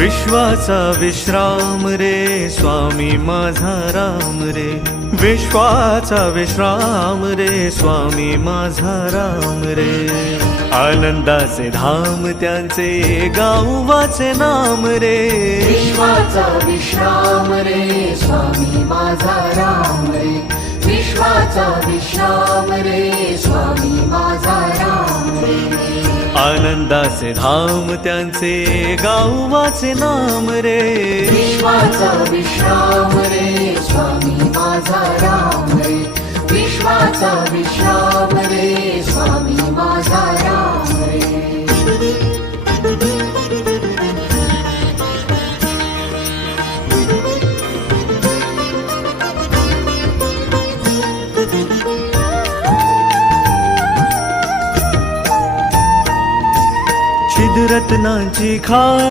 विश्वाचा विश्राम रे स्वामी माझा राम रे, विश्वाचा विश्राम रे स्वामी माझा राम रे। आनंदाचे धाम त्यांचे गावाचे नाम रे, विश्वाचा विश्राम रे स्वामी माझा राम रे, विश्वाचा विश्राम रे स्वामी माझा राम रे। आनंदाचे धाम त्यांचे गावाचे नाम रे, विश्वाचा विश्राम रे स्वामी माझा राम रे, विश्वाचा विश्राम रे स्वामी माझा राम रे। छिद्रत्नांची खाण